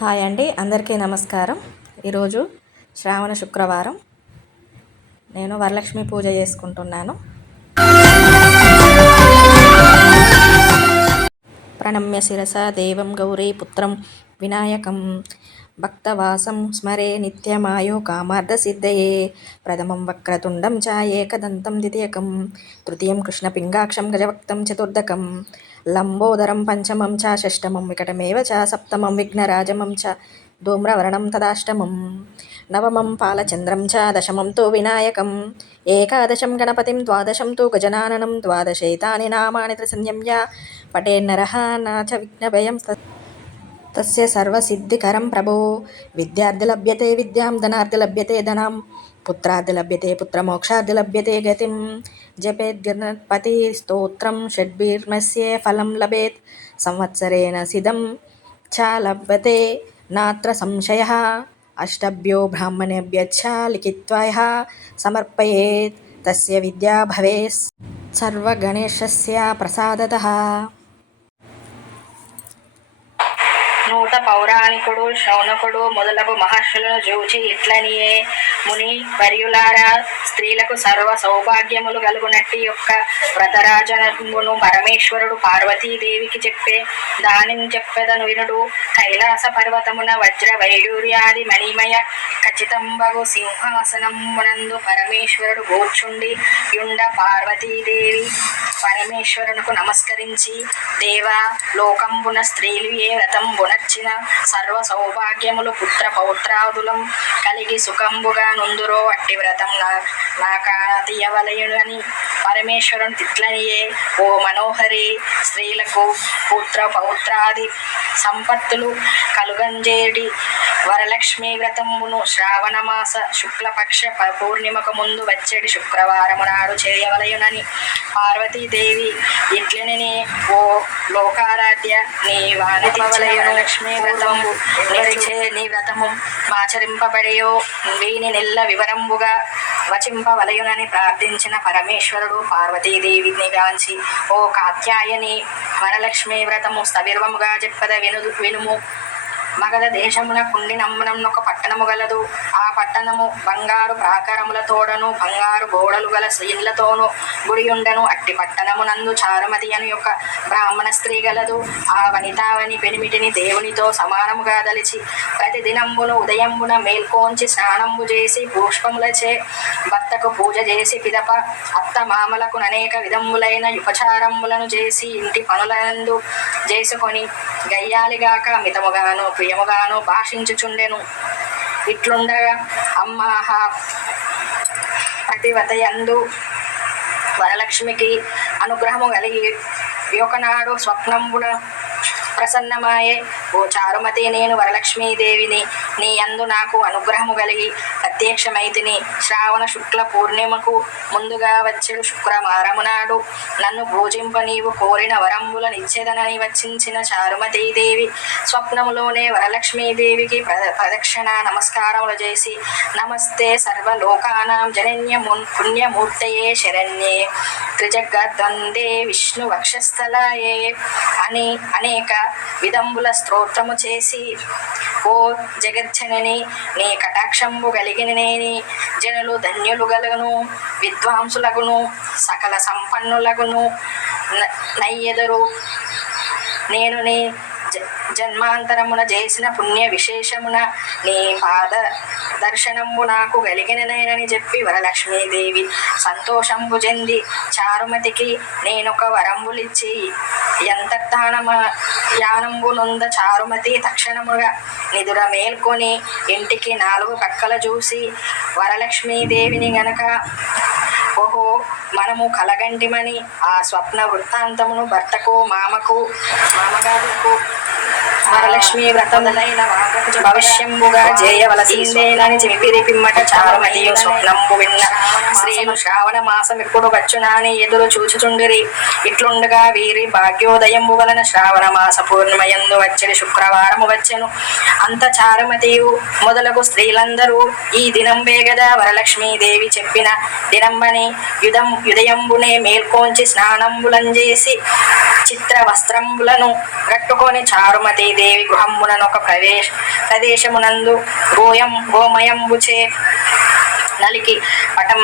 Hi అండి అందరికీ నమస్కారం. ఈరోజు శ్రావణ శుక్రవారం. నేను వరలక్ష్మి పూజ చేసుకుంటున్నాను. ప్రణమ్య శిరస దేవం గౌరీ పుత్రం వినాయకం. భక్తవాసం స్మరే నిత్యమాయో కామార్థ సిద్ధయే. ప్రథమం వక్రతుండం చాయేకదంతం ద్వితీయకం. తృతీయం కృష్ణపింగాక్షం గజవక్తం చతుర్దకం. లంబోదరం పంచమం చ షష్టమం వికటమేవ చ సప్తమం విఘ్నరాజమం చ ధూమ్రవర్ణం తదాష్టమం నవమం పాలచంద్రం చ దశమం తు వినాయకం ఏకాదశం గణపతిం ద్వాదశం తు గజనాననం ద్వాదశైతాని నామాని త్రిసంధ్యమ్య పటేన్నరः నాచ విఘ్నభయం తస్య సర్వసిద్ధికరం ప్రభో విద్యార్థి లభ్యతే విద్యాం ధనార్థి లభ్యతే ధనం పుత్రాది లభ్యతే పుత్రమోక్షాది లభ్యతే గతిం. జపేత్ గణపతి స్తోత్రం షడ్భీర్మస్యే ఫలం లభేత్. సంవత్సరేణ సిదం చ లభ్యతే నాత్ర సంశయ. అష్టభ్యో బ్రాహ్మణేభ్యచ్చ లిఖిత్వా సమర్పయేత్. తస్య విద్యా భవేత్ సర్వగణేశస్య ప్రసాదతः. నూత పౌరాణికుడు శౌనకుడు మొదలగు మహర్షులను చూచి ఇట్లనియే ముని వర్యులారా స్త్రీలకు సర్వ సౌభాగ్యములు కలుగునట్టి యొక్క వ్రతరాజను పరమేశ్వరుడు పార్వతీదేవికి చెప్పే దానిని చెప్పెదను వినుడు. కైలాస పర్వతమున వజ్ర వైడూర్యాది మణిమయ ఖచ్చితంబగు సింహాసనమునందు పరమేశ్వరుడు కూర్చుండి యుండ పార్వతీదేవి పరమేశ్వరునకు నమస్కరించి దేవా లోకంబున స్త్రీలు ఏ వ్రతంబునర్చిన సర్వ సౌభాగ్యములు పుత్ర పౌత్రాదులం కలిగి సుఖంబుగా నుందురో అట్టి వ్రతం నా నాకాతీయవలయునని పరమేశ్వరుని తిట్లనియే. ఓ మనోహరి స్త్రీలకు పుత్ర పౌత్రాది సంపత్తులు కలుగంజేడి. వరలక్ష్మి వ్రతమును శ్రావణ మాస శుక్లపక్ష పూర్ణిమకు ముందు వచ్చేటి శుక్రవారము నాడు చేయవలయునని. పార్వతీదేవి ఇట్లనే ఓ లోకారాధ్య నీ వానవలయును లక్ష్మీ వ్రతము నిలిచే నీ వ్రతము ఆచరింపబడేయో వీని నెల్ల వివరంబుగా వచింపవలయునని ప్రార్థించిన పరమేశ్వరుడు పార్వతీదేవిని గాంచి ఓ కాత్యాయని వరలక్ష్మి వ్రతము సవిర్వముగా చెప్పద విను వినుము. మగధ దేశమున కుండి నమ్మనం ఒక పట్టణము గలదు. ఆ పట్టణము బంగారు ప్రాకారములతోడను బంగారు గోడలు గల ఇళ్ళతోను గుడియుండను. అట్టి పట్టణమునందు చారుమతి అని యొక్క బ్రాహ్మణ స్త్రీ గలదు. ఆ వనితావని పెనిమిటిని దేవునితో సమానముగా దలిచి ప్రతి దినంబును ఉదయంబున మేల్కోంచి స్నానంబు చేసి పుష్పములచే భర్తకు పూజ చేసి పిదప అత్త మామలకు అనేక విధములైన ఉపచారములను చేసి ఇంటి పనులందు చేసుకొని గయ్యాలిగాక మితముగాను ప్రియముగాను భాషించుచుండెను. ఇట్లుండగా అమ్మాహ ప్రతివతయందు వరలక్ష్మికి అనుగ్రహము కలిగి ఒకనాడు స్వప్నంబున ప్రసన్నమాయే ఓ చారుమతి నేను వరలక్ష్మీదేవిని నీ యందు నాకు అనుగ్రహము కలిగి ప్రత్యక్షమైతిని. శ్రావణ శుక్ల పూర్ణిమకు ముందుగా వచ్చేడు శుక్రవారము నాడు నన్ను పూజింప నీవు కోరిన వరంబులనిచ్చేదనని వచ్చించిన చారుమతీదేవి స్వప్నములోనే వరలక్ష్మీదేవికి ప్ర- ప్రదక్షిణ నమస్కారములు చేసి నమస్తే సర్వలోకానాం జనన్య మున్- పుణ్యమూర్తయే శరణ్యే. త్రిజగద్వందే విష్ణు వక్షస్థలాయే అని అనేక విధంబుల స్తోత్రము చేసి ఓ జగజ్జనని నీ కటాక్షంబు కలిగిన నేని జనులు ధన్యులు గలుగును విద్వాంసులగును సకల సంపన్నులగును నయ్యెదరు. నేను నీ జన్మాంతరమున చేసిన పుణ్య విశేషమున నీ పాద దర్శనంబు నాకు కలిగిననేనని చెప్పి వరలక్ష్మీదేవి సంతోషంబు చెంది చారుమతికి నేనొక వరంబులిచ్చి ఎంతర్ధానమ యానంబు నొంద చారుమతి తక్షణముగా నిదుర మేల్కొని ఇంటికి నాలుగు పక్కల చూసి వరలక్ష్మీదేవిని గనక ఓహో మనము కలగంటిమని ఆ స్వప్న వృత్తాంతమును భర్తకు మామకు మామగారుకు వరలక్ష్మి వ్రతములైన భవిష్యంబుగా జేయవలసిందేనని చెప్పిరి పిమ్మట చారుమతియు స్వప్నంబు విన్న. శ్రీను శ్రావణ మాసం ఎప్పుడు వచ్చునాని ఎదురు చూచుచుండిరి. ఇట్లుండగా వీరి భాగ్యోదయంబు వలన శ్రావణ మాస పూర్ణిమయందు వచ్చని శుక్రవారము వచ్చెను. అంత చారుమతియు మొదలగు స్త్రీలందరూ ఈ దినం వేగదా వరలక్ష్మీదేవి చెప్పిన దినంబని యుదం యుదయంబునే మేల్కోంచి స్నానంబులం చేసి విచిత్ర వస్త్రములను కట్టుకొని చారుమతి దేవి గృహముననొక ప్రవేశ ప్రదేశమునందు గోయం గోమయంబుచే నలికి పటం